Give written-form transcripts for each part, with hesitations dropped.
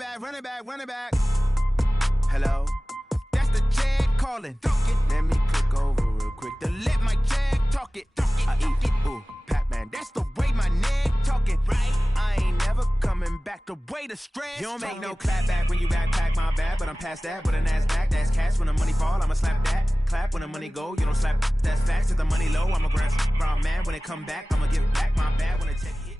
Run it back. Hello, that's the Jag calling. Let me click over real quick to let my Jag talk it. I eat it, ooh, Pac-Man. That's the way my neck talking. Right, I ain't never coming back. The way the stress. You don't make no clap back when you backpack, my bad. But I'm past that. But a NASDAQ, that's cash. When the money fall, I'ma slap that. Clap when the money go, you don't slap. That's facts. If the money low, I'ma grab brown man. When it come back, I'ma give back my bad. When it check hit.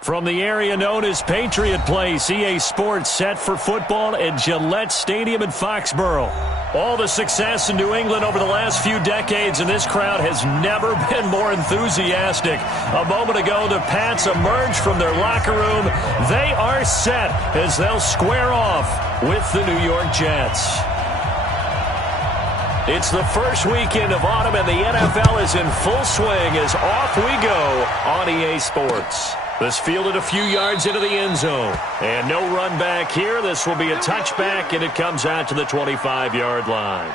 From the area known as Patriot Place, EA Sports set for football at Gillette Stadium in Foxborough. All the success in New England over the last few decades, and this crowd has never been more enthusiastic. A moment ago, the Pats emerged from their locker room. They are set as they'll square off with the New York Jets. It's the first weekend of autumn, and the NFL is in full swing as off we go on EA Sports. This fielded a few yards into the end zone. And no run back here. This will be a touchback, and it comes out to the 25-yard line.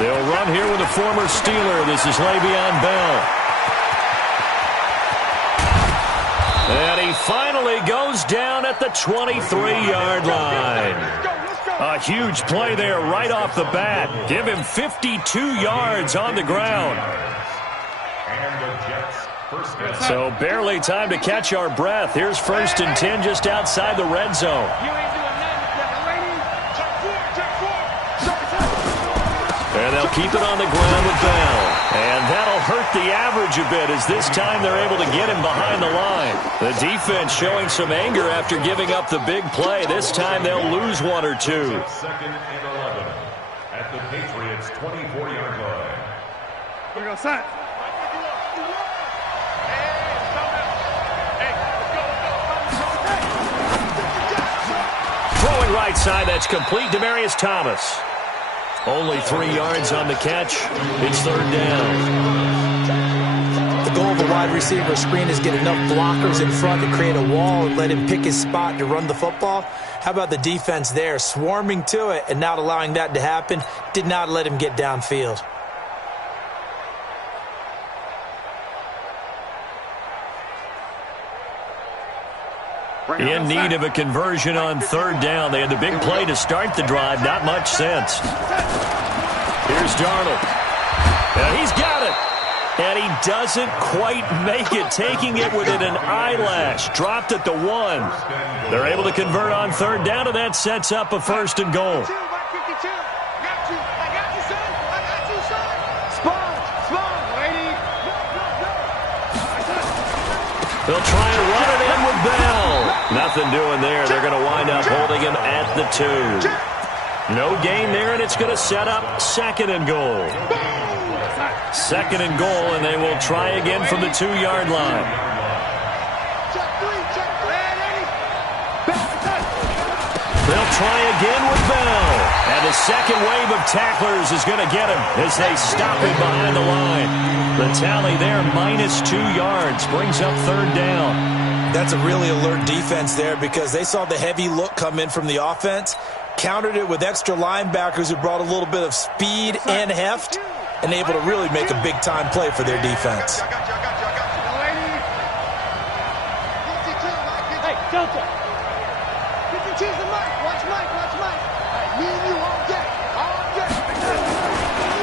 They'll run here with a former Steeler. This is Le'Veon Bell. And he finally goes down at the 23-yard line. A huge play there right off the bat. Give him 52 yards on the ground. So barely time to catch our breath. Here's 1st and 10 just outside the red zone. And they'll keep it on the ground with Bell. And that'll hurt the average a bit as this time they're able to get him behind the line. The defense showing some anger after giving up the big play. This time they'll lose one or two. 2nd and 11 at the Patriots' 24-yard line. We're going to sign. Throwing right side, that's complete. Demaryius Thomas. Only 3 yards on the catch. It's 3rd down. The goal of a wide receiver screen is get enough blockers in front to create a wall and let him pick his spot to run the football. How about the defense there, swarming to it and not allowing that to happen? Did not let him get downfield. In need of a conversion on 3rd down. They had the big play to start the drive. Not much sense. Here's Darnold. And he's got it. And he doesn't quite make it, taking it within an eyelash. Dropped at the 1. They're able to convert on 3rd down, and that sets up a 1st and goal. They'll try and run it in with Bell. Nothing doing there. They're going to wind up holding him at the 2. No gain there, and it's going to set up 2nd and goal. 2nd and goal, and they will try again from the 2-yard line. They'll try again with Bell. And the second wave of tacklers is going to get him as they stop him behind the line. The tally there, -2 yards, brings up 3rd down. That's a really alert defense there because they saw the heavy look come in from the offense, countered it with extra linebackers who brought a little bit of speed and heft, and able to really make a big-time play for their defense. Hey, Delta.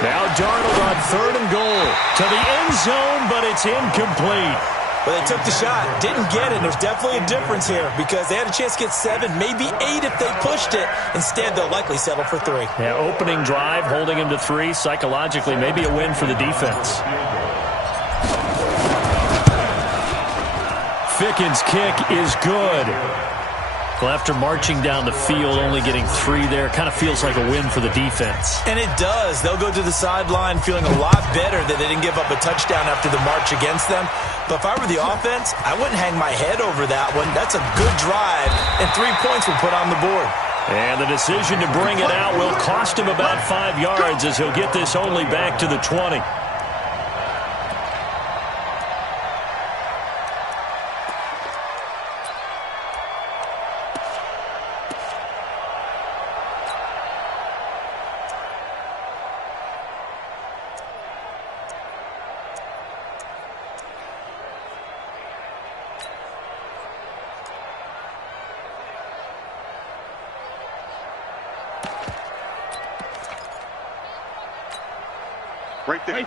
Now Darnold on 3rd and goal to the end zone, but it's incomplete. Well, they took the shot, didn't get it. There's definitely a difference here because they had a chance to get 7, maybe 8 if they pushed it. Instead, they'll likely settle for 3. Yeah, opening drive, holding him to 3. Psychologically, maybe a win for the defense. Ficken's kick is good. Well, after marching down the field, only getting 3 there, kind of feels like a win for the defense. And it does. They'll go to the sideline feeling a lot better that they didn't give up a touchdown after the march against them. But if I were the offense, I wouldn't hang my head over that one. That's a good drive, and 3 points were put on the board. And the decision to bring it out will cost him about 5 yards as he'll get this only back to the 20.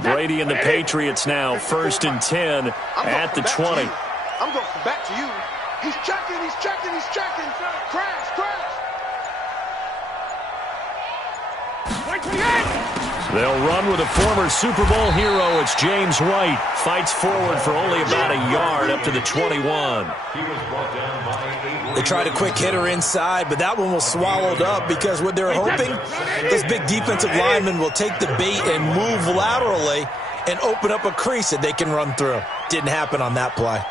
Brady and the Patriots now 1st and 10 at the 20. I'm going back to you. He's checking. Crash. They'll run with a former Super Bowl hero. It's James White. Fights forward for only about a yard up to the 21. They tried a quick hitter inside, but that one was swallowed up because what they're hoping, those big defensive linemen will take the bait and move laterally and open up a crease that they can run through. Didn't happen on that play.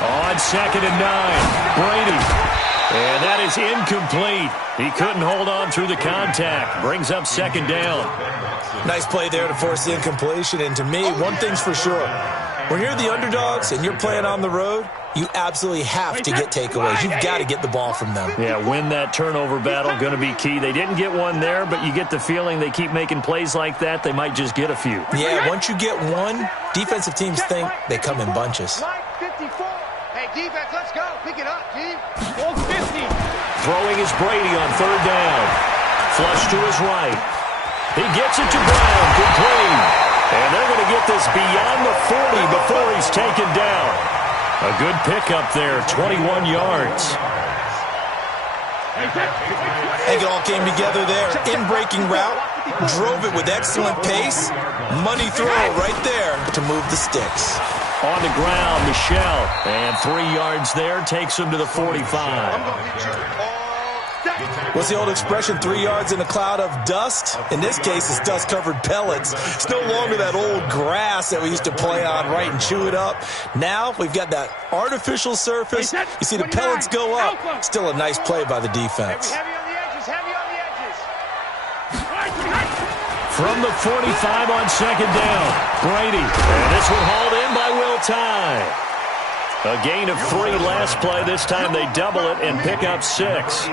On 2nd and 9, Brady. And that is incomplete. He couldn't hold on through the contact. Brings up 2nd down. Nice play there to force the incompletion. And to me, one thing's for sure. When you're the underdogs and you're playing on the road, you absolutely have to get takeaways. You've got to get the ball from them. Yeah, win that turnover battle, going to be key. They didn't get one there, but you get the feeling they keep making plays like that, they might just get a few. Yeah, once you get one, defensive teams think they come in bunches. Hey, defense, let's go. Pick it up, G. Throwing is Brady on 3rd down. Flush to his right. He gets it to Brown, complete. And they're going to get this beyond the 40 before he's taken down. A good pickup there, 21 yards. I think it all came together there. In-breaking route, drove it with excellent pace. Money throw right there to move the sticks. On the ground, Michelle. And 3 yards there takes him to the 45. What's the old expression, 3 yards in a cloud of dust? In this case, it's dust-covered pellets. It's no longer that old grass that we used to play on, right, and chew it up. Now we've got that artificial surface. You see the pellets go up. Still a nice play by the defense. Heavy on the edges. From the 45 on 2nd down, Brady. And this one hauled in by Will Tye. A gain of 3 last play. This time they double it and pick up 6.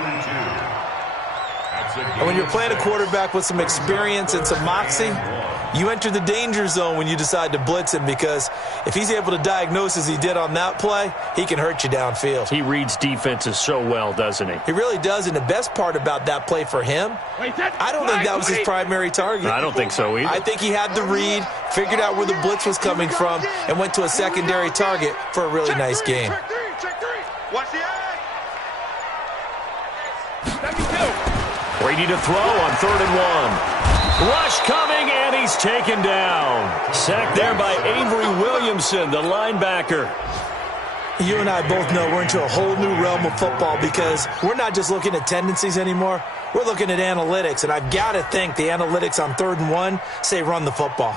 And when you're playing a quarterback with some experience and some moxie, you enter the danger zone when you decide to blitz him, because if he's able to diagnose as he did on that play, he can hurt you downfield. He reads defenses so well, doesn't he? He really does, and the best part about that play for him, I don't think that was his primary target. I don't think so either. I think he had the read, figured out where the blitz was coming from, and went to a secondary target for a really nice game. Watch the eye. Brady to throw on 3rd and 1. Rush coming, and he's taken down. Sacked there by Avery Williamson, the linebacker. You and I both know we're into a whole new realm of football, because we're not just looking at tendencies anymore. We're looking at analytics, and I've got to think the analytics on 3rd and 1 say run the football.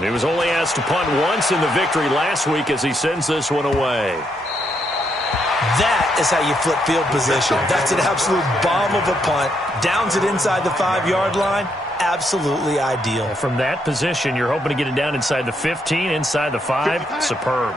He was only asked to punt once in the victory last week as he sends this one away. That is how you flip field position. That's an absolute bomb of a punt. Downs it inside the 5-yard line. Absolutely ideal. From that position, you're hoping to get it down inside the 15, inside the 5. Superb.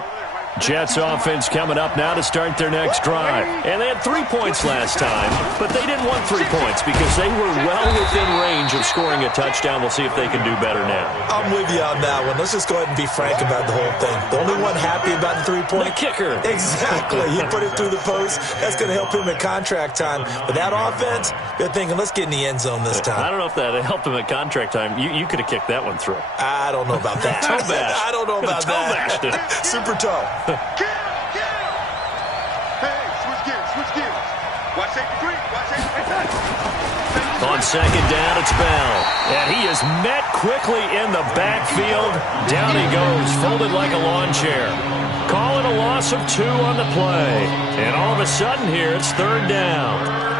Jets offense coming up now to start their next drive. And they had 3 points last time, but they didn't want 3 points because they were well within range of scoring a touchdown. We'll see if they can do better now. I'm with you on that one. Let's just go ahead and be frank about the whole thing. The only one happy about the 3-point? The kicker. Exactly. He put it through the post. That's going to help him at contract time. But that offense, they're thinking, let's get in the end zone this time. I don't know if that helped him at contract time. You could have kicked that one through. I don't know about that. Toe bash. I don't know about that. Super toe. Hey, switch gears. Watch safety 3. On 2nd down, it's Bell. And he is met quickly in the backfield. Down he goes, folded like a lawn chair. Calling a loss of 2 on the play. And all of a sudden here, it's 3rd down.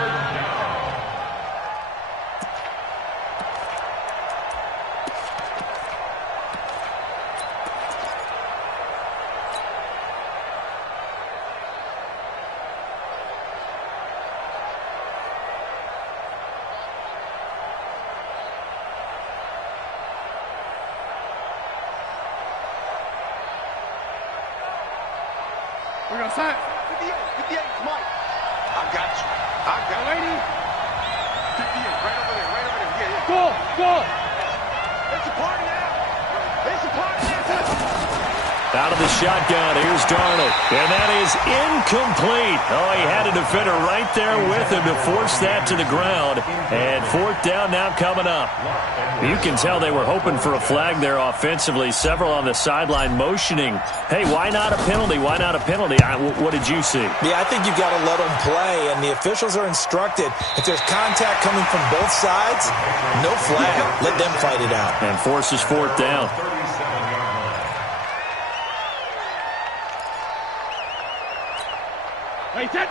We're going to sign. 58, Mike. I got you. I got you. 58, right over there, Yeah. Go. It's a party now. It's a party now. Out of the shotgun, here's Darnold. And that is incomplete. Oh, he had a defender right there with him to force that to the ground. And fourth down now coming up. You can tell they were hoping for a flag there offensively. Several on the sideline motioning. Hey, why not a penalty? Why not a penalty? What did you see? Yeah, I think you've got to let them play, and the officials are instructed. If there's contact coming from both sides, no flag. Let them fight it out. And forces fourth down.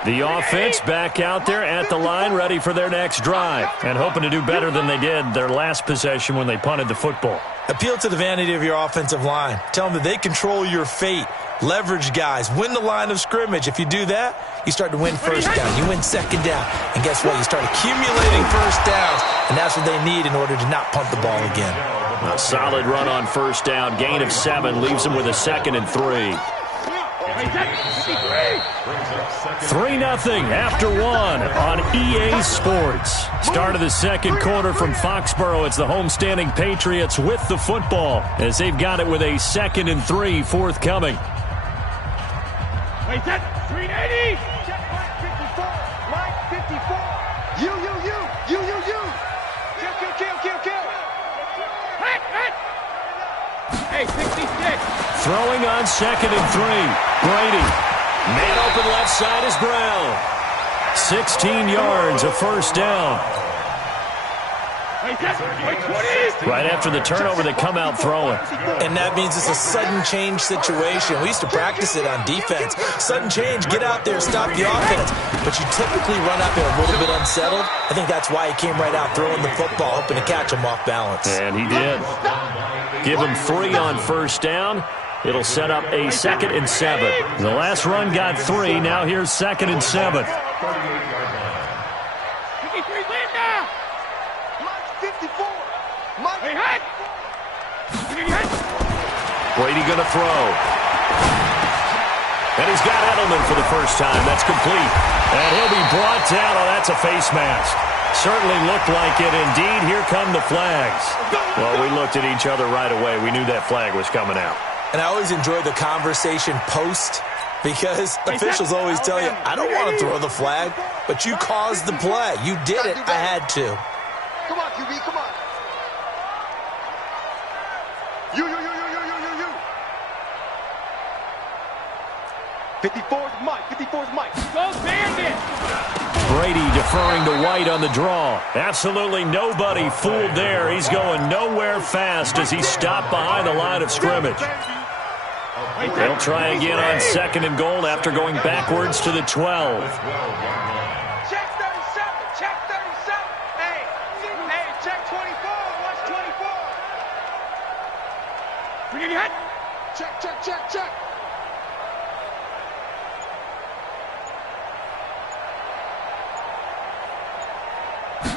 The offense back out there at the line, ready for their next drive, and hoping to do better than they did their last possession when they punted the football. Appeal to the vanity of your offensive line. Tell them that they control your fate. Leverage guys. Win the line of scrimmage. If you do that, you start to win first down. You win second down. And guess what? You start accumulating first downs, and that's what they need in order to not punt the ball again. A solid run on first down. Gain of 7 leaves them with a 2nd and 3. 3-0 after 1 on EA Sports. Start of the second quarter from Foxborough. It's the homestanding Patriots with the football as they've got it with a 2nd and 3 forthcoming. Wait, that 380. Check Mike 54. Mike 54. You. Kill. Hey, 66. Throwing on 2nd and 3. Brady. Man open left side is Brown. 16 yards, a first down. Right after the turnover, they come out throwing. And that means it's a sudden change situation. We used to practice it on defense. Sudden change, get out there, stop the offense. But you typically run out there a little bit unsettled. I think that's why he came right out throwing the football, hoping to catch him off balance. And he did. Give him 3 on first down. It'll set up a 2nd and 7. The last run got 3. Now here's 2nd and 7. 53 Linda. Mike 54. Mike. Hey, hut. Brady going to throw. And he's got Edelman for the first time. That's complete. And he'll be brought down. Oh, that's a face mask. Certainly looked like it. Indeed, here come the flags. Well, we looked at each other right away. We knew that flag was coming out. And I always enjoy the conversation post because officials always tell you, I don't want to throw the flag, but you caused the play. You did it. I had to. Come on, QB, come on. You. 54's Mike. 54's Mike. Go Bandit. Brady deferring to White on the draw. Absolutely nobody fooled there. He's going nowhere fast as he stopped behind the line of scrimmage. They'll try again on 2nd and goal after going backwards to the 12. Check 37. Check 37. Hey, check 24. Watch 24. Check.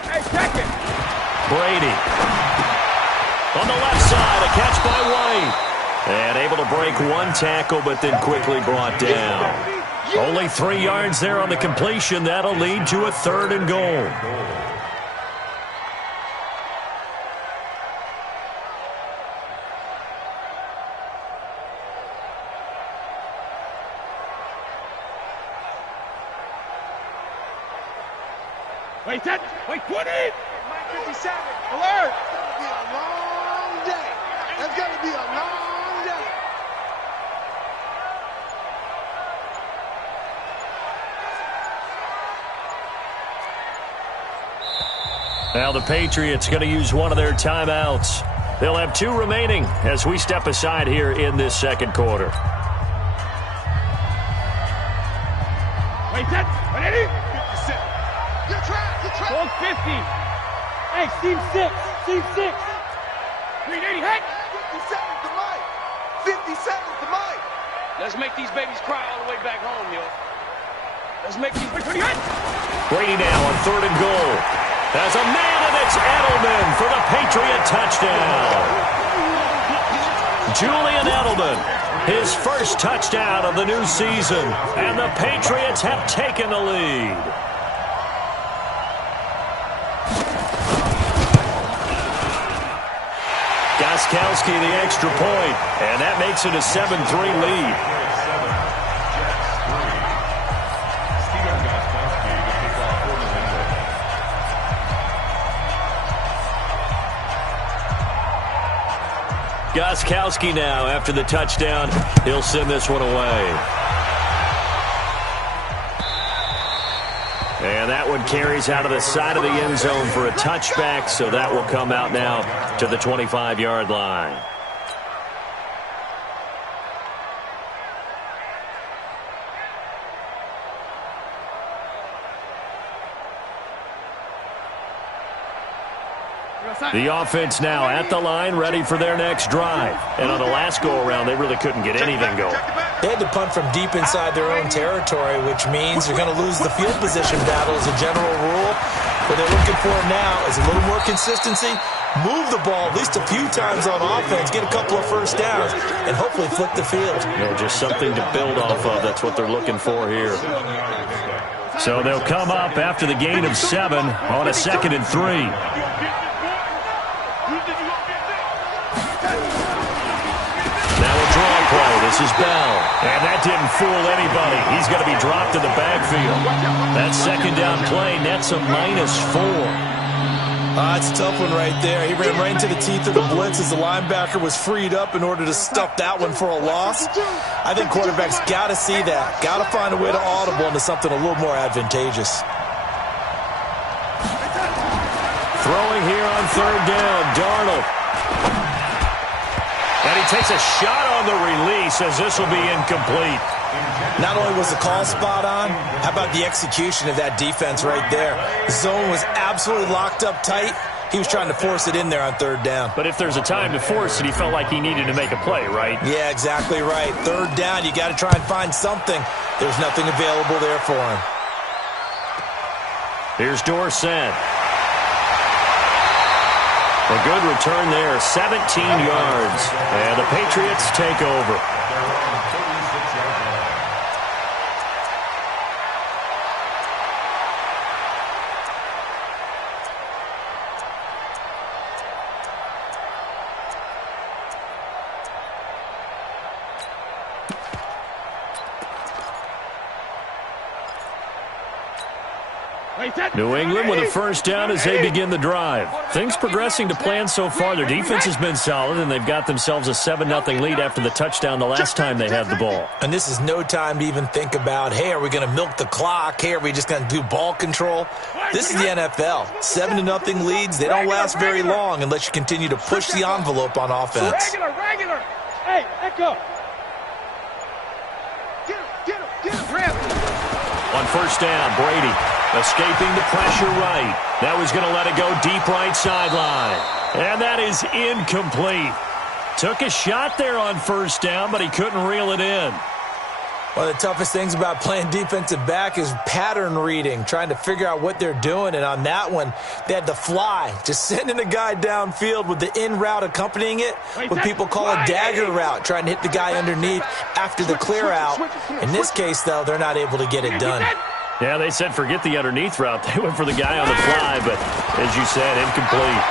Hey, second. Brady. On the left side, a catch by White. And able to break one tackle, but then quickly brought down. Only 3 yards there on the completion. That'll lead to a 3rd and goal. Wait, that. Wait, 20. Mike 57. Alert. It's going to be a long day. It's going to be a long day. Now the Patriots going to use one of their timeouts. They'll have 2 remaining as we step aside here in this second quarter. Wait, that. 180. 57. You're trapped. Hold 50. Hey, Steve 6. 380, heck. 57 to Mike. 57 to Mike. Let's make these babies cry all the way back home, yo. Let's make these... Brady now on 3rd and goal. There's a man, and it's Edelman for the Patriot touchdown. Julian Edelman, his first touchdown of the new season, and the Patriots have taken the lead. Gostkowski the extra point, and that makes it a 7-3 lead. Gostkowski now, after the touchdown, he'll send this one away. And that one carries out of the side of the end zone for a touchback, so that will come out now to the 25-yard line. The offense now at the line, ready for their next drive. And on the last go-around, they really couldn't get anything going. They had to punt from deep inside their own territory, which means they're going to lose the field position battle as a general rule. What they're looking for now is a little more consistency, move the ball at least a few times on offense, get a couple of first downs, and hopefully flip the field. Yeah, just something to build off of. That's what they're looking for here. So they'll come up after the gain of 7 on a 2nd and 3. This is Bell, and that didn't fool anybody. He's going to be dropped in the backfield. That second down play nets a -4. It's a tough one right there. He ran right into the teeth of the blitz as the linebacker was freed up in order to stuff that one for a loss. I think quarterbacks got to see that. Got to find a way to audible into something a little more advantageous. Throwing here on 3rd down, Darnold. And he takes a shot on the release as this will be incomplete. Not only was the call spot on, how about the execution of that defense right there? The zone was absolutely locked up tight. He was trying to force it in there on 3rd down. But if there's a time to force it, he felt like he needed to make a play, right? Yeah, exactly right. 3rd down, you got to try and find something. There's nothing available there for him. Here's Dorsett. A good return there, 17 yards. And the Patriots take over. New England with a first down as they begin the drive. Things progressing to plan so far. Their defense has been solid, and they've got themselves a 7-0 lead after the touchdown the last time they had the ball. And this is no time to even think about, hey, are we going to milk the clock? Hey, are we just going to do ball control? This is the NFL. 7-0 leads, they don't last very long unless you continue to push the envelope on offense. Regular. Hey, echo. Get him. On first down, Brady escaping the pressure right. That was going to let it go deep right sideline. And that is incomplete. Took a shot there on first down, but he couldn't reel it in. One of the toughest things about playing defensive back is pattern reading, trying to figure out what they're doing. And on that one, they had the fly, just sending a guy downfield with the in route accompanying it, what people call a dagger route, trying to hit the guy underneath after the clear out. In this case, though, they're not able to get it done. Yeah, they said forget the underneath route. They went for the guy on the fly, but as you said, incomplete.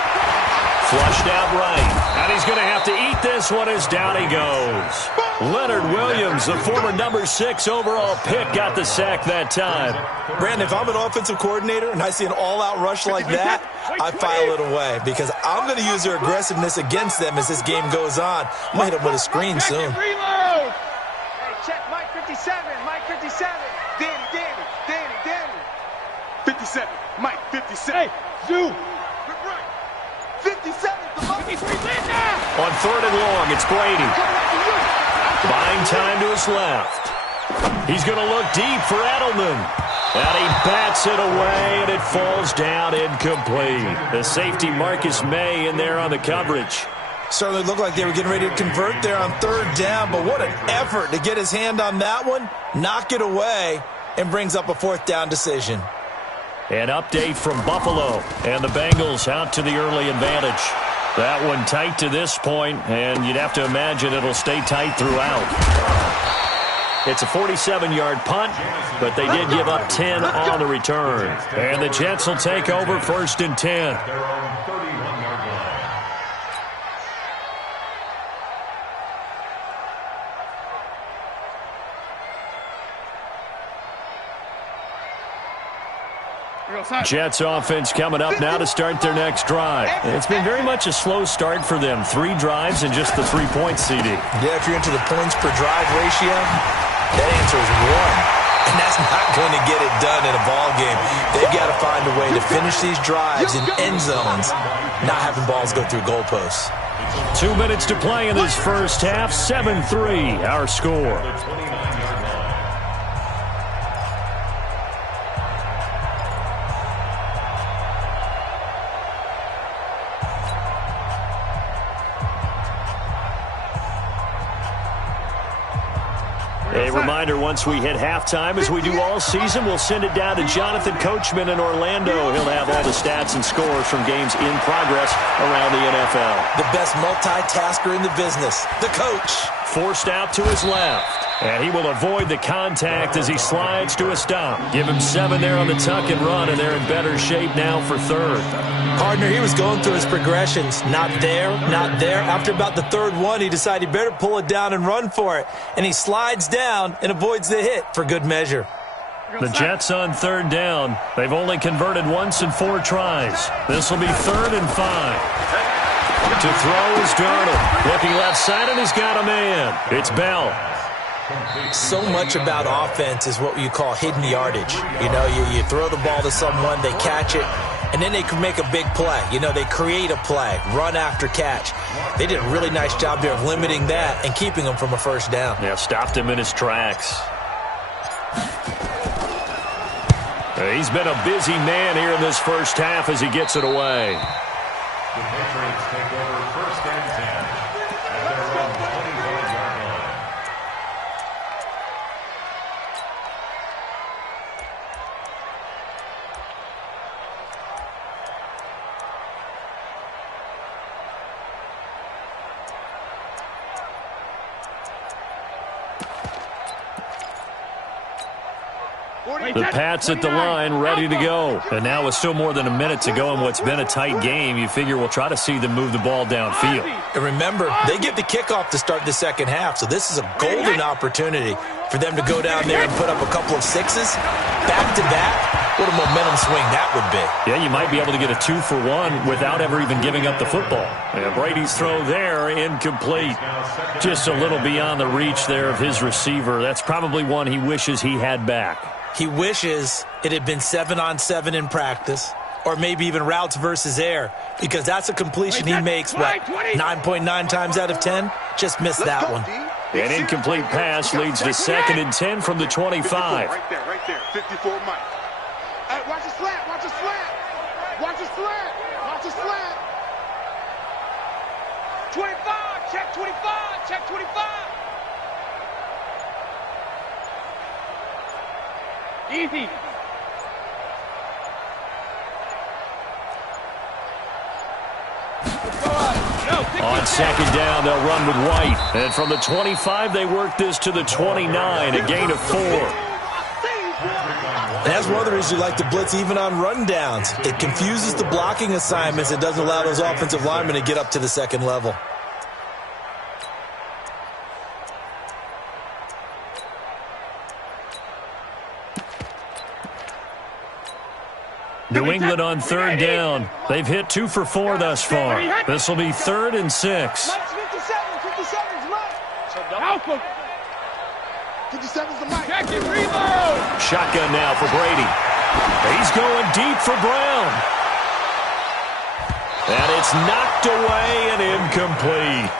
Flushed out right. And he's going to have to eat this one as down he goes. Leonard Williams, the former number 6 overall pick, got the sack that time. Brandon, if I'm an offensive coordinator and I see an all-out rush like that, I file it away because I'm going to use their aggressiveness against them as this game goes on. I'm going to hit them with a screen soon. Reload! Hey, check Mike 57. Mike 57. Danny. 57. Mike 57. Hey, Zoo! 57. On 3rd and long, it's Brady. Buying time to his left. He's going to look deep for Edelman. And he bats it away, and it falls down incomplete. The safety Marcus May in there on the coverage. Certainly looked like they were getting ready to convert there on 3rd down, but what an effort to get his hand on that one, knock it away, and brings up a 4th down decision. An update from Buffalo, and the Bengals out to the early advantage. That one tight to this point, and you'd have to imagine it'll stay tight throughout. It's a 47-yard punt, but they did give up 10 on the return. And the Jets will take over 1st and 10. Jets offense coming up now to start their next drive. It's been very much a slow start for them. 3 drives and just the 3 points, CD. Yeah, if you're into the points per drive ratio, that answer is 1. And that's not going to get it done in a ball game. They've got to find a way to finish these drives in end zones, not having balls go through goalposts. 2 minutes to play in this first half. 7-3, our score. A reminder, once we hit halftime, as we do all season, we'll send it down to Jonathan Coachman in Orlando. He'll have all the stats and scores from games in progress around the NFL. The best multitasker in the business, the coach. Forced out to his left. And he will avoid the contact as he slides to a stop. Give him 7 there on the tuck and run, and they're in better shape now for 3rd. Partner, he was going through his progressions. Not there, not there. After about the 3rd one, he decided he better pull it down and run for it. And he slides down and avoids the hit for good measure. The Jets on 3rd down. They've only converted once in 4 tries. This will be 3rd and 5. To throw is Darnold. Looking left side, and he's got a man. It's Bell. So much about offense is what you call hidden yardage. You know, you throw the ball to someone, they catch it, and then they can make a big play. You know, they create a play, run after catch. They did a really nice job there of limiting that and keeping him from a 1st down. Yeah, stopped him in his tracks. He's been a busy man here in this first half as he gets it away. The Patriots take over 1st and 10 at their own 25-yard line. The Pats at the line, ready to go. And now with still more than a minute to go in what's been a tight game, you figure we'll try to see them move the ball downfield. And remember, they get the kickoff to start the 2nd half, so this is a golden opportunity for them to go down there and put up a couple of 6s back-to-back. What a momentum swing that would be. Yeah, you might be able to get a 2-for-1 without ever even giving up the football. And Brady's throw there, incomplete. Just a little beyond the reach there of his receiver. That's probably one he wishes he had back. He wishes it had been 7-on-7 in practice, or maybe even routes versus air, because that's a completion he makes, what, 9.9 times out of 10? Just missed that one. An incomplete pass leads to 2nd and 10 from the 25. Right there. 54 Mike. Hey, watch the slant, watch the slant. Watch the slant, watch the slant. 25, check 25, check 25. Easy. On 2nd down, they'll run with White. And from the 25, they work this to the 29, a gain of 4. That's one of the reasons you like to blitz even on rundowns. It confuses the blocking assignments. It doesn't allow those offensive linemen to get up to the 2nd level. New England on 3rd down. They've hit 2 for 4 thus far. This will be 3rd and 6. 57's Mike. 57's the Mike. Check it, reload. Shotgun now for Brady. He's going deep for Brown. And it's knocked away and incomplete.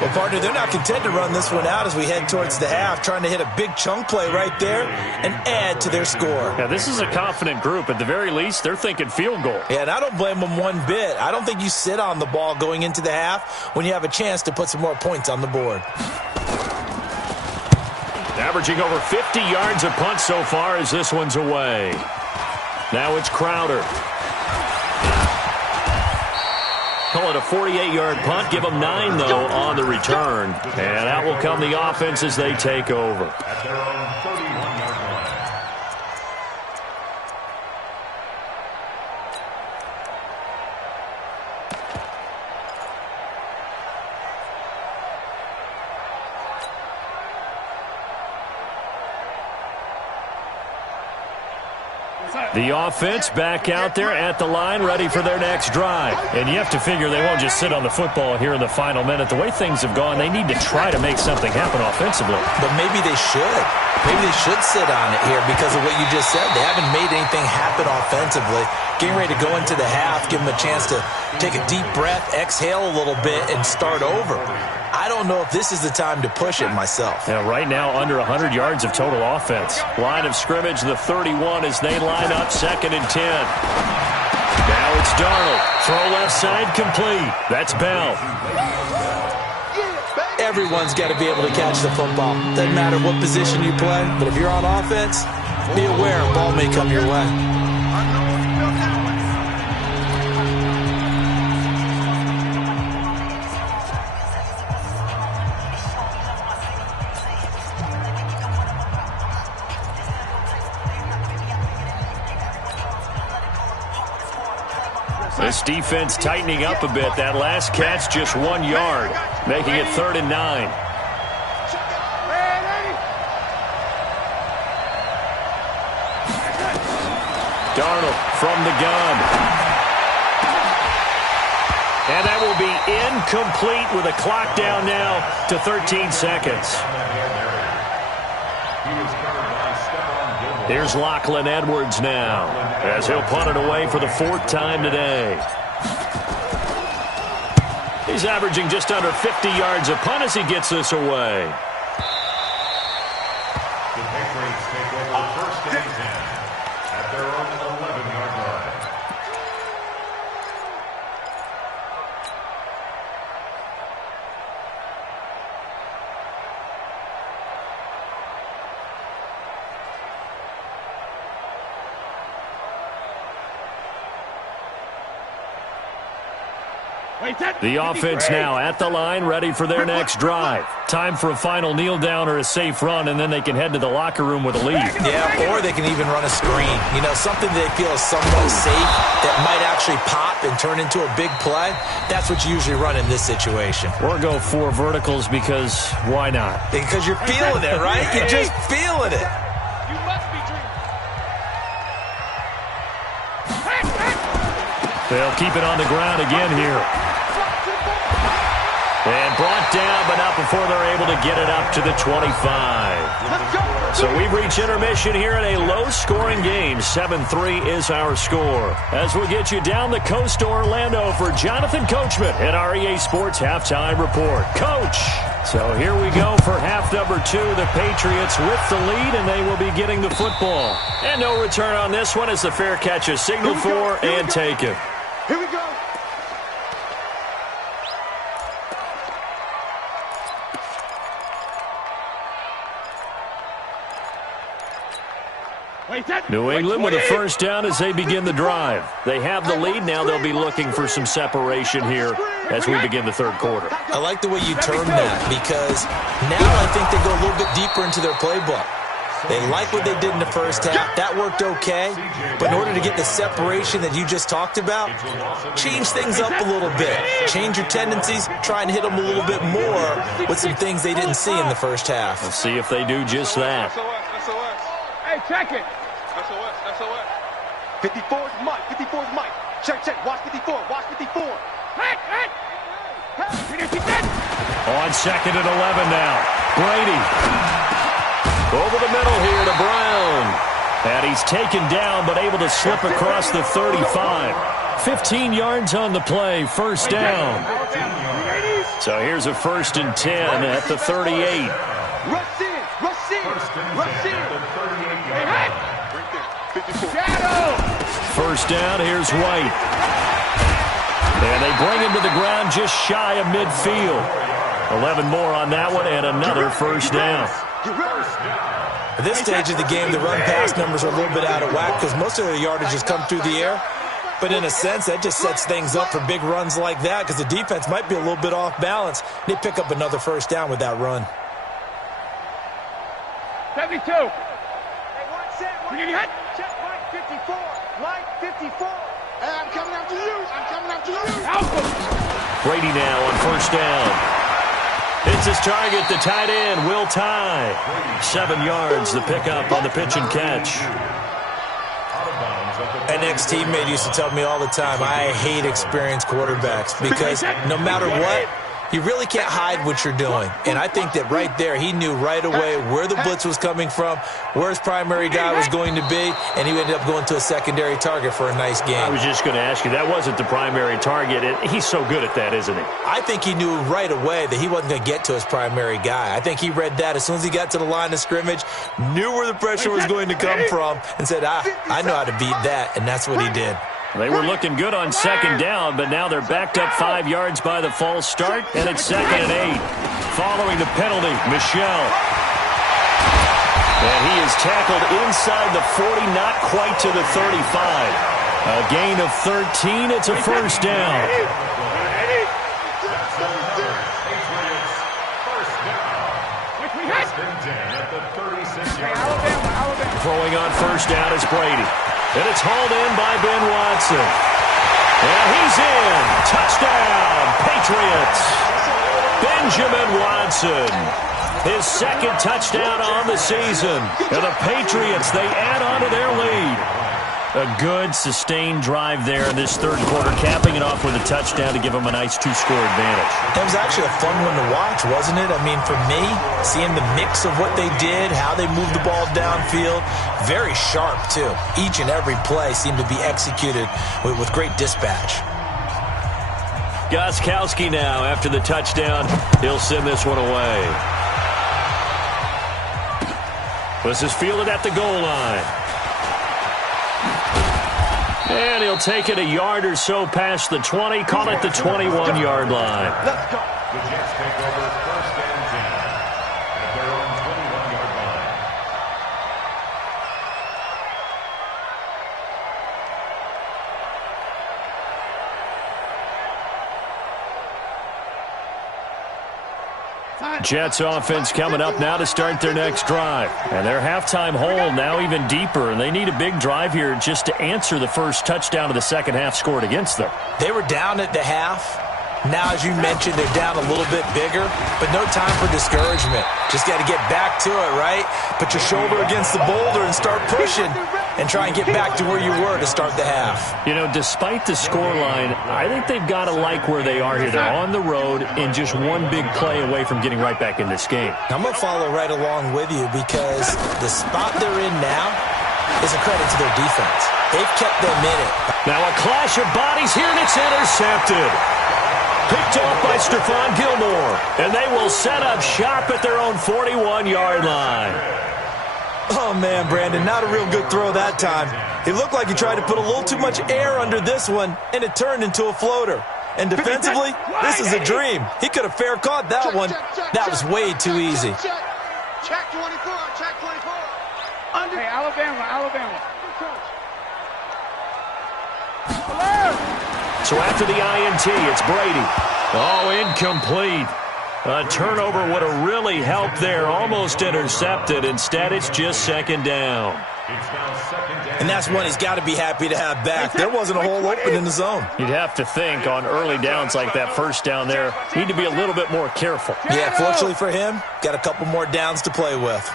Well, partner, they're not content to run this one out as we head towards the half, trying to hit a big chunk play right there and add to their score. Now, this is a confident group. At the very least, they're thinking field goal. Yeah, and I don't blame them one bit. I don't think you sit on the ball going into the half when you have a chance to put some more points on the board. Averaging over 50 yards a punt so far as this one's away. Now it's Crowder. He'll Call it a 48-yard punt. Give them 9, though, on the return. And out will come the offense as they take over. At their own 31-yard line. The offense back out there at the line, ready for their next drive. And you have to figure they won't just sit on the football here in the final minute. The way things have gone, they need to try to make something happen offensively. But maybe they should. Maybe they should sit on it here because of what you just said. They haven't made anything happen offensively. Getting ready to go into the half, give them a chance to take a deep breath, exhale a little bit, and start over. I don't know if this is the time to push it myself. Yeah, right now, under 100 yards of total offense. Line of scrimmage, the 31 as they line up, 2nd and 10. Now it's Darnold. Throw left side, complete. That's Bell. Everyone's got to be able to catch the football. Doesn't matter what position you play, but if you're on offense, be aware a ball may come your way. This defense tightening up a bit. That last catch just 1 yard, making it 3rd and 9. Darnold from the gun. And that will be incomplete with a clock down now to 13 seconds. Here's Lachlan Edwards now, as he'll punt it away for the 4th time today. He's averaging just under 50 yards a punt as he gets this away. The Patriots take over 1st and 10 at their own 11-yard line. The offense now at the line, ready for their next drive. Time for a final kneel down or a safe run, and then they can head to the locker room with a lead. Yeah, or they can even run a screen. You know, something they feel is somewhat safe that might actually pop and turn into a big play. That's what you usually run in this situation. Or go 4 verticals because why not? Because you're feeling it, right? You're just feeling it. You must be dreaming. They'll keep it on the ground again here. And brought down, but not before they're able to get it up to the 25. So we've reached intermission here in a low-scoring game. 7-3 is our score. As we get you down the coast to Orlando for Jonathan Coachman at our EA Sports Halftime Report. Coach! So here we go for half number 2. The Patriots with the lead, and they will be getting the football. And no return on this one as the fair catch is signaled for and taken. Here we go. New England with a first down as they begin the drive. They have the lead. Now they'll be looking for some separation here as we begin the 3rd quarter. I like the way you term that because now I think they go a little bit deeper into their playbook. They like what they did in the first half. That worked okay. But in order to get the separation that you just talked about, change things up a little bit. Change your tendencies. Try and hit them a little bit more with some things they didn't see in the first half. Let's see if they do just that. Hey, check it. SOS. 54 is Mike. 54 is Mike. Check. Watch 54. Watch 54. Hey. On 2nd and 11 now. Brady. Over the middle here to Brown. And he's taken down but able to slip across the 35. 15 yards on the play. First down. So here's a 1st and 10 at the 38. Rush in. First down, here's White. And they bring him to the ground just shy of midfield. 11 more on that one and another first down. At this stage of the game, the run-pass numbers are a little bit out of whack because most of the yardage has come through the air. But in a sense, that just sets things up for big runs like that because the defense might be a little bit off balance. They pick up another first down with that run. 72. Hey, one set. Check Mike 54. Mike 54. Hey, I'm coming after you. I'm coming after you. Brady now on first down. Hits his target, the tight end, Will Tye. 7 yards, the pickup on the pitch and catch. An ex-teammate used to tell me all the time, I hate experienced quarterbacks because no matter what, you really can't hide what you're doing. And I think that right there, he knew right away where the blitz was coming from, where his primary guy was going to be, and he ended up going to a secondary target for a nice game. I was just going to ask you, that wasn't the primary target. He's so good at that, isn't he? I think he knew right away that he wasn't going to get to his primary guy. I think he read that as soon as he got to the line of scrimmage, knew where the pressure was going to come from, and said, I know how to beat that, and that's what he did. They were looking good on second down, but now they're backed up 5 yards by the false start, and it's 2nd and 8. Following the penalty, Michel. And he is tackled inside the 40, not quite to the 35. A gain of 13, it's a first down. Throwing on first down is Brady. And it's hauled in by Ben Watson. And he's in. Touchdown, Patriots. Benjamin Watson. His 2nd touchdown on the season. And the Patriots, they add on to their lead. A good, sustained drive there in this 3rd quarter, capping it off with a touchdown to give them a nice 2-score advantage. It was actually a fun one to watch, wasn't it? I mean, for me, seeing the mix of what they did, how they moved the ball downfield, very sharp, too. Each and every play seemed to be executed with great dispatch. Gostkowski now, after the touchdown, he'll send this one away. This is fielded at the goal line. And he'll take it a yard or so past the 20, call it the 21-yard line. Let's go. The Jets take over 1st and 10 at their own 21-yard line. Jets offense coming up now to start their next drive. And their halftime hole now even deeper, and they need a big drive here just to answer the first touchdown of the second half scored against them. They were down at the half. Now, as you mentioned, they're down a little bit bigger, but no time for discouragement. Just got to get back to it, right? Put your shoulder against the boulder and start pushing and try and get back to where you were to start the half. You know, despite the scoreline, I think they've got to like where they are here. They're on the road and just one big play away from getting right back in this game. I'm going to follow right along with you because the spot they're in now is a credit to their defense. They've kept them in it. Now a clash of bodies here, and it's intercepted. Picked off by Stephon Gilmore. And they will set up shop at their own 41-yard line. Oh, man, Brandon, not a real good throw that time. It looked like he tried to put a little too much air under this one, and it turned into a floater. And defensively, this is a dream. He could have fair caught that one. That was way too easy. Check 24. Check 24. Hey, Alabama. So after the INT, it's Brady. Oh, incomplete. A turnover would have really helped there. Almost intercepted. Instead, it's just 2nd down. And that's one he's got to be happy to have back. There wasn't a hole open in the zone. You'd have to think on early downs like that first down there, need to be a little bit more careful. Yeah, fortunately for him, got a couple more downs to play with.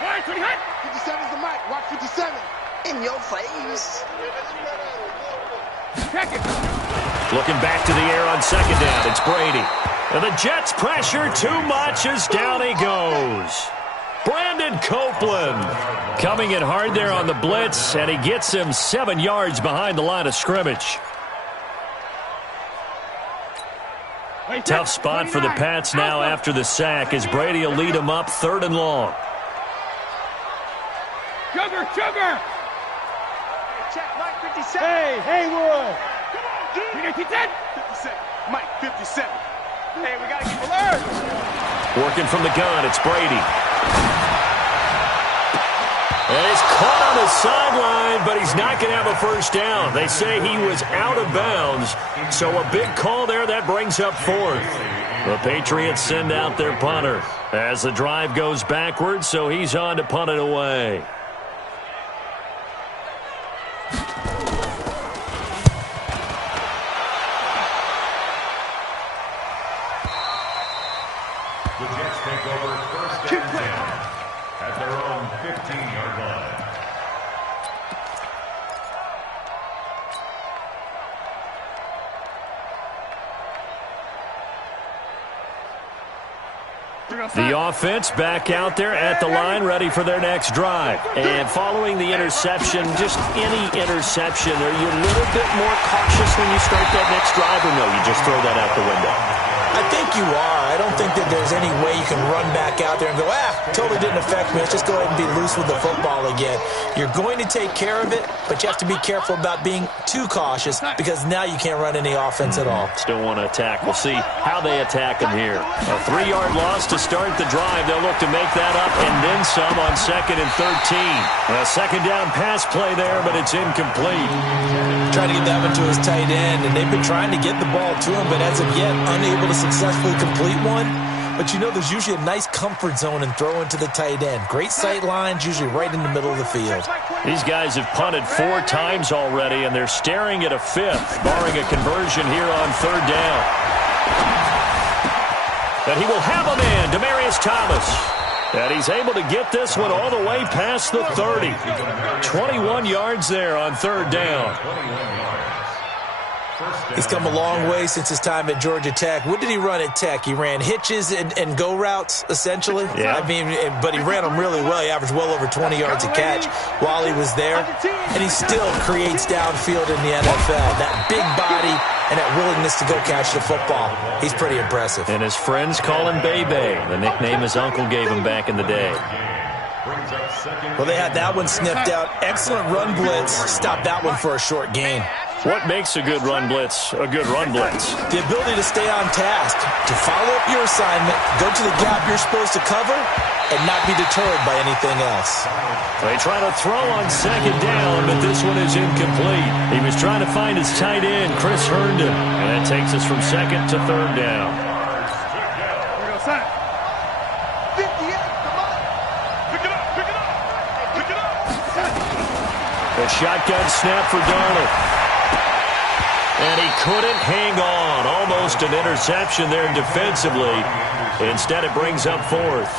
57's the mic. Watch 57. In your face. Looking back to the air on 2nd down, it's Brady. And the Jets pressure too much as down he goes. Brandon Copeland coming in hard there on the blitz, and he gets him 7 yards behind the line of scrimmage. Tough spot for the Pats now after the sack as Brady will lead them up 3rd and long. Sugar! Check Mike 57. Hey, Haywood! Come on, dude. 57. Mike 57. Hey, we got to keep alert. Working from the gun, it's Brady. And he's caught on the sideline, but he's not going to have a first down. They say he was out of bounds, so a big call there. That brings up fourth. The Patriots send out their punter as the drive goes backwards, so he's on to punt it away. The Jets take over first and 10 at their own 15-yard line. The offense back out there at the line, ready for their next drive. And following the interception, just any interception, are you a little bit more cautious when you start that next drive, or no, you just throw that out the window? I think you are. I don't think that there's any way you can run back out there and go, totally didn't affect me. Let's just go ahead and be loose with the football again. You're going to take care of it, but you have to be careful about being too cautious because now you can't run any offense at all. Still want to attack. We'll see how they attack them here. A 3-yard loss to start the drive. They'll look to make that up and then some on 2nd and 13. A second down pass play there, but it's incomplete. Trying to get that one to his tight end, and they've been trying to get the ball to him, but as of yet, unable to successfully complete one. But you know there's usually a nice comfort zone and throw into the tight end. Great sight lines, usually right in the middle of the field. These guys have punted 4 times already, and they're staring at a 5th, barring a conversion here on 3rd down. And he will have a man, Demaryius Thomas. And he's able to get this one all the way past the 30. 21 yards there on 3rd down. He's come a long way since his time at Georgia Tech. What did he run at Tech? He ran hitches and go routes, essentially. Yeah. I mean, but he ran them really well. He averaged well over 20 yards a catch while he was there. And he still creates downfield in the NFL. That big body and that willingness to go catch the football. He's pretty impressive. And his friends call him Bebe, the nickname his uncle gave him back in the day. Well, they had that one sniffed out. Excellent run blitz. Stopped that one for a short gain. What makes a good run blitz a good run blitz? The ability to stay on task, to follow up your assignment, go to the gap you're supposed to cover, and not be deterred by anything else. They try to throw on 2nd down, but this one is incomplete. He was trying to find his tight end, Chris Herndon. And that takes us from 2nd to 3rd down. The shotgun snap for Darnold. And he couldn't hang on. Almost an interception there defensively. Instead, it brings up 4th.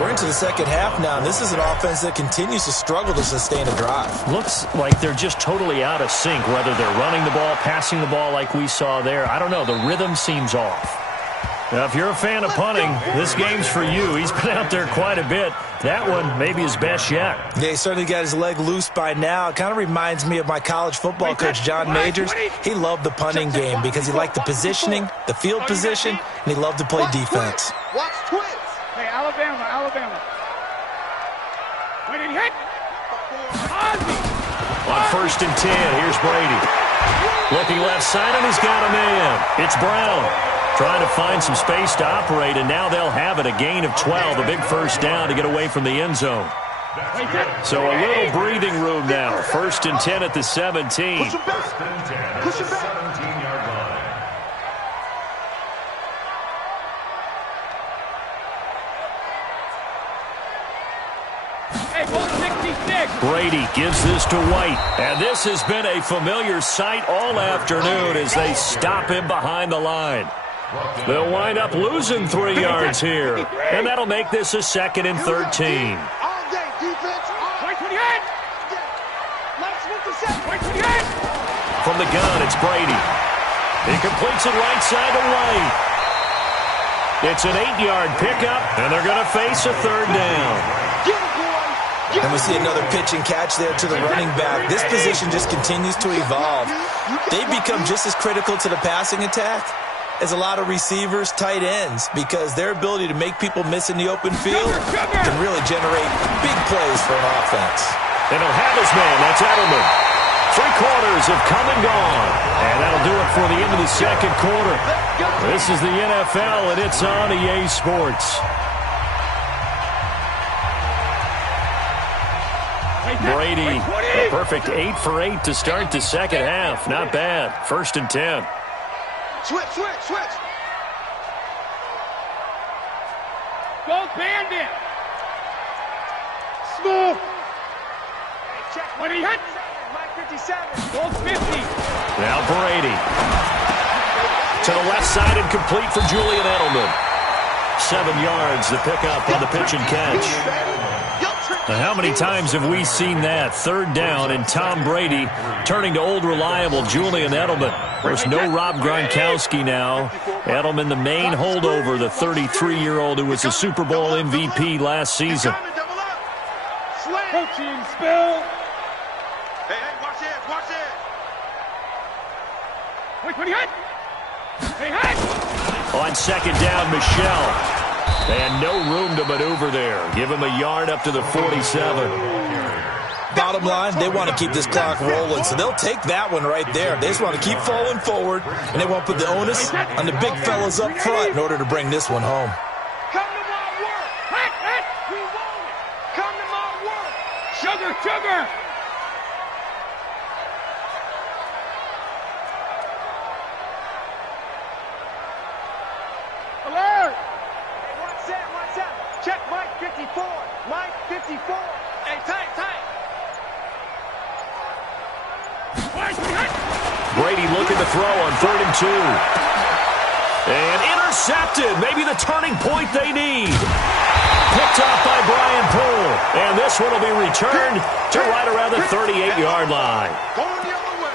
We're into the second half now, and this is an offense that continues to struggle to sustain a drive. Looks like they're just totally out of sync, whether they're running the ball, passing the ball like we saw there. I don't know. The rhythm seems off. Now, if you're a fan of punting, this game's for you. He's been out there quite a bit. That one may be his best yet. Yeah, he certainly got his leg loose by now. It kind of reminds me of my college football coach, John Majors. He loved the punting game because he liked the positioning, the field position, and he loved to play defense. Watch twins. Hey, Alabama. Wait, did he hit? On 1st and 10, here's Brady. Looking left side, and he's got a man. It's Brown. Trying to find some space to operate, and now they'll have it. A gain of 12, a big first down to get away from the end zone. So a little breathing room now. 1st and 10 at the 17. Push him back. Push him back. 17-yard line. Hey, 166. Brady gives this to White. And this has been a familiar sight all afternoon as they stop him behind the line. They'll wind up losing 3 yards here. And that'll make this a 2nd and 13. All day, defense. From the gun, it's Brady. He completes it right side to White. It's an 8-yard pickup, and they're going to face a 3rd down. And we see another pitch and catch there to the running back. This position just continues to evolve. They become just as critical to the passing attack as a lot of receivers, tight ends, because their ability to make people miss in the open field can really generate big plays for an offense. And he'll have his man. That's Edelman. 3 quarters have come and gone. And that'll do it for the end of the 2nd quarter. This is the NFL, and it's on EA Sports. Brady, a perfect 8 for 8 to start the second half. Not bad. 1st and 10. Switch. Go bandit. Smooth. When he hit. Mike 57. Go 50. Now Brady. To the left side and complete for Julian Edelman. 7 yards, the pickup on the pitch and catch. Now, how many times have we seen that? 3rd down and Tom Brady turning to old reliable Julian Edelman. Of course, no Rob Gronkowski now. Edelman, the main holdover, the 33-year-old who was a Super Bowl MVP last season. Coaching spill. Hey, watch it. Wait, when he hit. Hey, hit. On 2nd down, Michelle. And no room to maneuver there. Give him a yard up to the 47. Bottom line, they want to keep this clock rolling, so they'll take that one right there. They just want to keep falling forward, and they won't put the onus on the big fellas up front in order to bring this one home. Come to my work. Hit. We want it. Come to my work. Sugar. Alert. Hey, what's that? Check Mike 54. Mike 54. Hey, tight. Brady looking to throw on 3rd and 2. And intercepted. Maybe the turning point they need. Picked off by Brian Poole. And this one will be returned to right around the 38-yard line. Going the other way.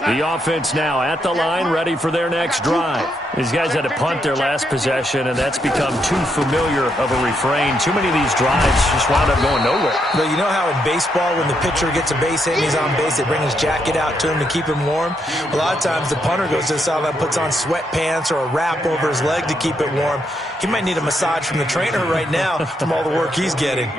The offense now at the line, ready for their next drive. These guys had to punt their last possession, and that's become too familiar of a refrain. Too many of these drives just wound up going nowhere. But you know how in baseball, when the pitcher gets a base hit and he's on base, they bring his jacket out to him to keep him warm? A lot of times the punter goes to the sideline, puts on sweatpants or a wrap over his leg to keep it warm. He might need a massage from the trainer right now from all the work he's getting.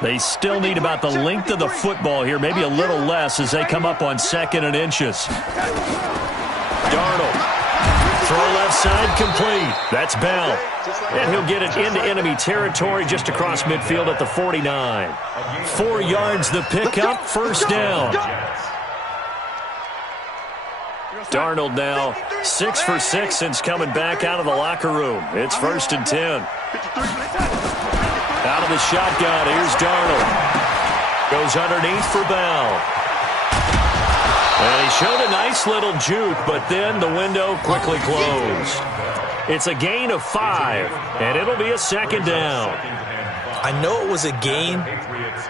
They still need about the length of the football here, maybe a little less as they come up on 2nd and inches. Darnold. Throw left side complete. That's Bell. And he'll get it into enemy territory just across midfield at the 49. 4 yards the pickup, 1st down. Darnold now 6 for 6 since coming back out of the locker room. It's 1st and 10. Out of the shotgun, here's Darnold. Goes underneath for Bell. And he showed a nice little juke, but then the window quickly closed. It's a gain of 5, and it'll be a 2nd down. I know it was a gain,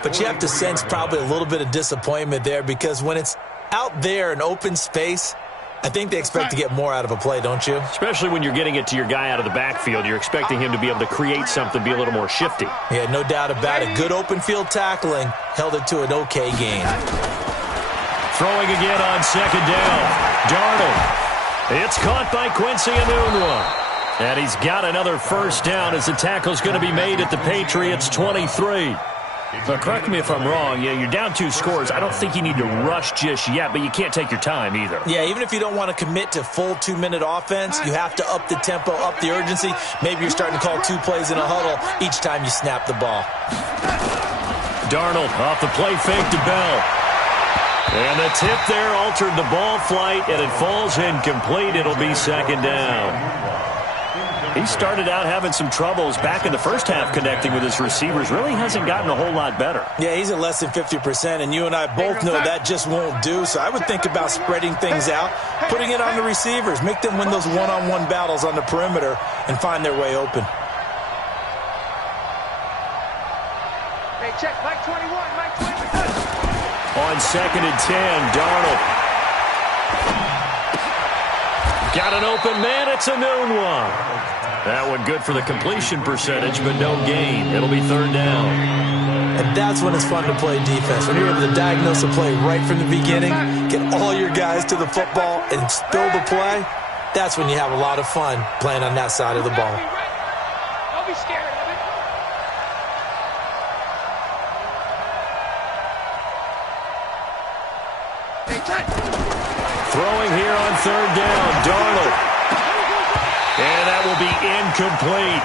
but you have to sense probably a little bit of disappointment there because when it's out there in open space, I think they expect to get more out of a play, don't you? Especially when you're getting it to your guy out of the backfield. You're expecting him to be able to create something, be a little more shifty. Yeah, no doubt about it. Good open field tackling held it to an okay gain. Throwing again on 2nd down. Darnold. It's caught by Quincy Enunwa. And he's got another 1st down as the tackle's going to be made at the Patriots' 23. Now, correct me if I'm wrong. Yeah, you're down 2 scores. I don't think you need to rush just yet, but you can't take your time either. Yeah, even if you don't want to commit to full 2-minute offense, you have to up the tempo, up the urgency. Maybe you're starting to call 2 plays in a huddle each time you snap the ball. Darnold off the play fake to Bell. And the tip there altered the ball flight, and it falls incomplete. It'll be 2nd down. He started out having some troubles back in the first half connecting with his receivers. Really hasn't gotten a whole lot better. Yeah, he's at less than 50%, and you and I both know that just won't do. So I would think about spreading things out, putting it on the receivers, make them win those one-on-one battles on the perimeter and find their way open. Hey, check Mike 21, Mike 21. On 2nd and 10, Darnold. Got an open man, it's Enunwa. That one good for the completion percentage, but no gain. It'll be 3rd down. And that's when it's fun to play defense. When you're able to diagnose a play right from the beginning, get all your guys to the football, and spill the play, that's when you have a lot of fun playing on that side of the ball. Don't be scared of it. Hey, Throwing here on third down, Darnold. And that will be incomplete.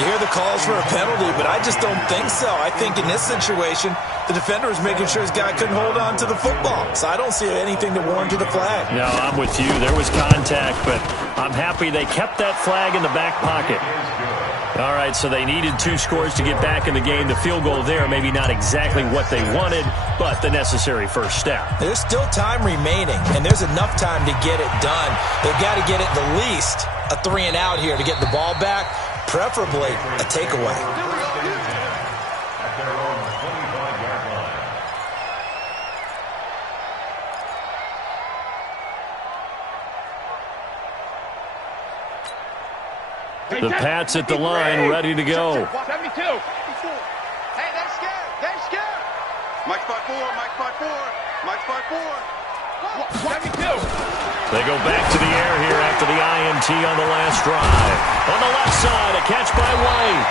You hear the calls for a penalty, but I just don't think so. I think in this situation, the defender was making sure his guy couldn't hold on to the football. So I don't see anything to warrant the flag. No, I'm with you. There was contact, but I'm happy they kept that flag in the back pocket. All right, so they needed 2 scores to get back in the game. The field goal there, maybe not exactly what they wanted, but the necessary first step. There's still time remaining, and there's enough time to get it done. They've got to get at the least a 3-and-out here to get the ball back, preferably a takeaway. At their own 25-yard line. The Pats at the line, ready to go. 72. Hey, they're scared. They're scared. Mike 5-4. Mike 5-4. Mike 5-4. 72. They go back to the air here after the INT on the last drive. On the left side, a catch by White.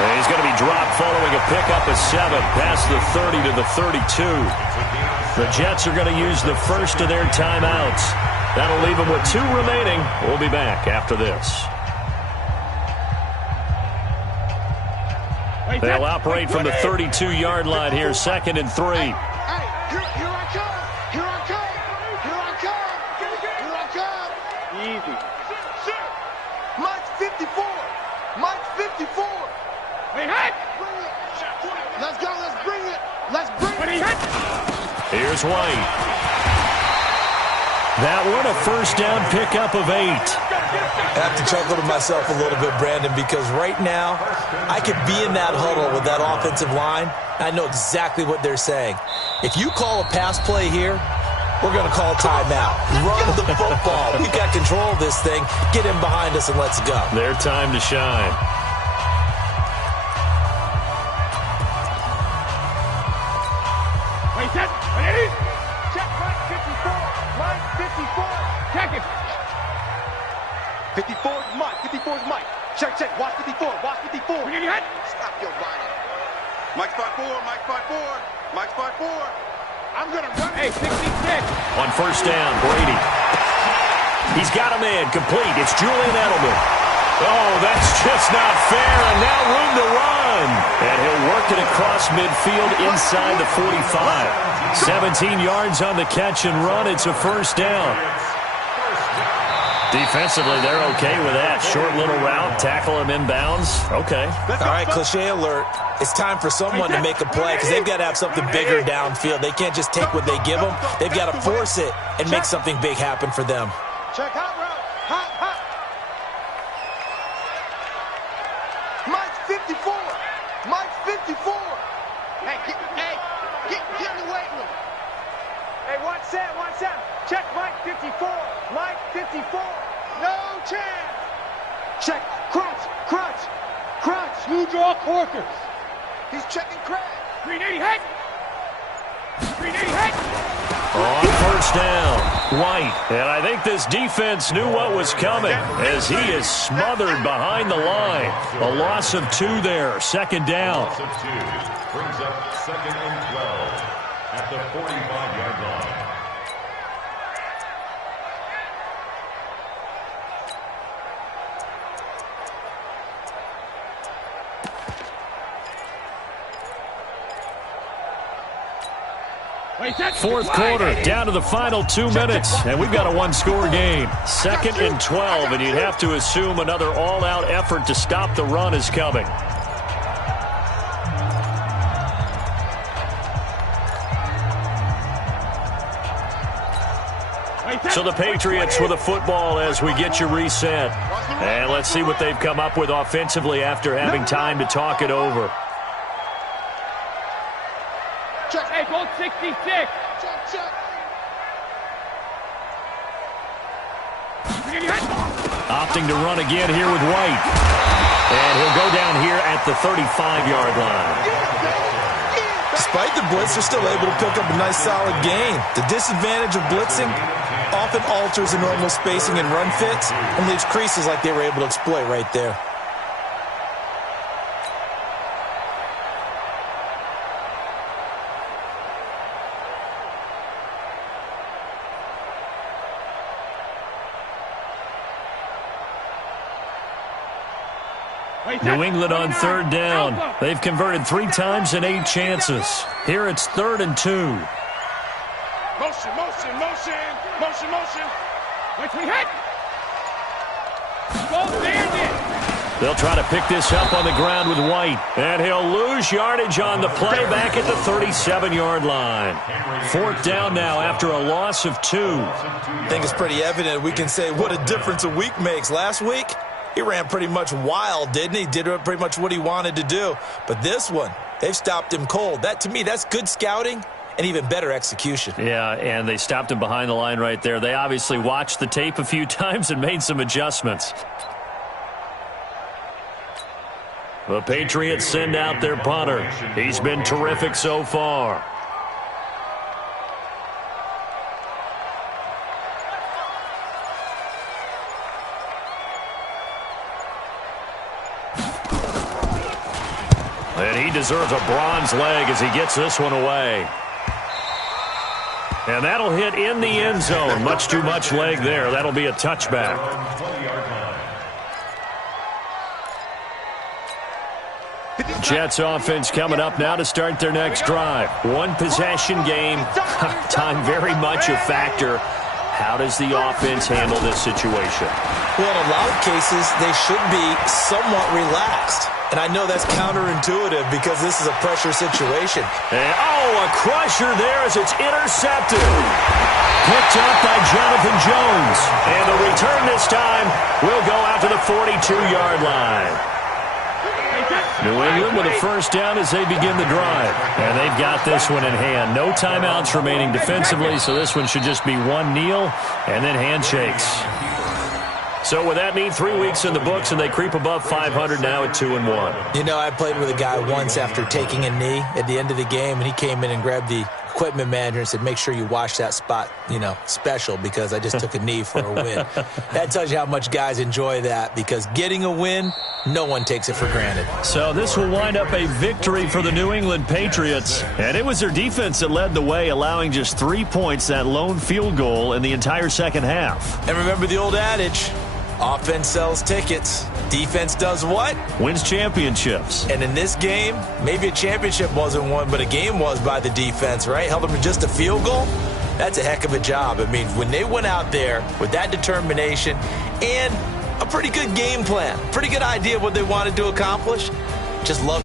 And he's going to be dropped following a pickup of 7 past the 30 to the 32. The Jets are going to use the first of their timeouts. That'll leave them with 2 remaining. We'll be back after this. They'll operate from the 32-yard line here, 2nd and 3. Hey, here I come. Here I come. Here I come. Here I come. Easy. Mike 54. Mike 54. Hey, hit. Bring it. Let's go. Let's bring it. Let's bring When he it. hit. Here's White. That one, a first down pickup of 8. I have to chuckle to myself a little bit, Brandon, because right now I could be in that huddle with that offensive line. I know exactly what they're saying. If you call a pass play here, we're going to call timeout. Run the football. We've got control of this thing. Get in behind us and let's go. Their time to shine. Wait, set. Ready? Check Mike 54. Mike 54. Check it. 54 is Mike. 54 is Mike. Check, check. Watch 54. Watch 54. When he hit. Stop your whining. Mike 5-4. Mike 5-4. Mike 5-4. I'm going to run Hey, 66. On first down, Brady. He's got a man complete. It's Julian Edelman. Oh, that's just not fair, and now room to run. And he'll work it across midfield inside the 45. 17 yards on the catch and run. It's a first down. Defensively, they're okay with that. Short little route, tackle him inbounds. Okay. All right, cliche alert. It's time for someone to make a play because they've got to have something bigger downfield. They can't just take what they give them. They've got to force it and make something big happen for them. Check hot route. Hot, hot. Mike 54. Mike 54. Hey, get in the weight room. Hey, 1 set, 1 set. Check Mike 54. Mike 54. No chance. Check. Crunch, crunch, crunch. Two draw corkers. He's checking Craig. 380 hit. 380 hit. On first down, White. And I think this defense knew what was coming as he is smothered behind the line. A loss of 2 there, 2nd down. Loss of 2 brings up 2nd and 12 at the 45-yard line. Wait, set. 4th quarter, down to the final 2 minutes, and we've got a 1-score game. 2nd and 12, and you'd have to assume another all-out effort to stop the run is coming. So the Patriots with a football as we get you reset. And let's see what they've come up with offensively after having time to talk it over. Check. Hey, goal 66. Check, check. 380 hit. Opting to run again here with White. And he'll go down here at the 35-yard line. Despite the blitz, they're still able to pick up a nice solid gain. The disadvantage of blitzing often alters the normal spacing and run fits and leaves creases like they were able to exploit right there. New England on third down. They've converted 3 times in 8 chances. Here it's 3rd and 2. Motion, motion, motion, motion, motion. Wait, we hit. Go there. They'll try to pick this up on the ground with White. And he'll lose yardage on the play back at the 37-yard line. 4th down now after a loss of 2. I think it's pretty evident. We can say what a difference a week makes. Last week, he ran pretty much wild, didn't he? Did pretty much what he wanted to do. But this one, they've stopped him cold. That, to me, that's good scouting and even better execution. Yeah, and they stopped him behind the line right there. They obviously watched the tape a few times and made some adjustments. The Patriots send out their punter. He's been terrific so far. And he deserves a bronze leg as he gets this one away. And that'll hit in the end zone. Much too much leg there. That'll be a touchback. Jets offense coming up now to start their next drive. 1 possession game. Time very much a factor. How does the offense handle this situation? Well, in a lot of cases, they should be somewhat relaxed. And I know that's counterintuitive because this is a pressure situation. And, a crusher there as it's intercepted. Picked up by Jonathan Jones. And the return this time will go out to the 42-yard line. New England with a first down as they begin the drive. And they've got this one in hand. No timeouts remaining defensively, so this one should just be one kneel and then handshakes. So with that neat 3 weeks in the books, and they creep above 500 now at 2-1. You know, I played with a guy once after taking a knee at the end of the game, and he came in and grabbed the equipment manager and said, make sure you wash that spot, special, because I just took a knee for a win. That tells you how much guys enjoy that, because getting a win, no one takes it for granted. So this will wind up a victory for the New England Patriots. And it was their defense that led the way, allowing just 3 points, that lone field goal in the entire second half. And remember the old adage, offense sells tickets. Defense does what? Wins championships. And in this game, maybe a championship wasn't won, but a game was by the defense, right? Held them to just a field goal. That's a heck of a job. I mean, when they went out there with that determination and a pretty good game plan, pretty good idea of what they wanted to accomplish, just love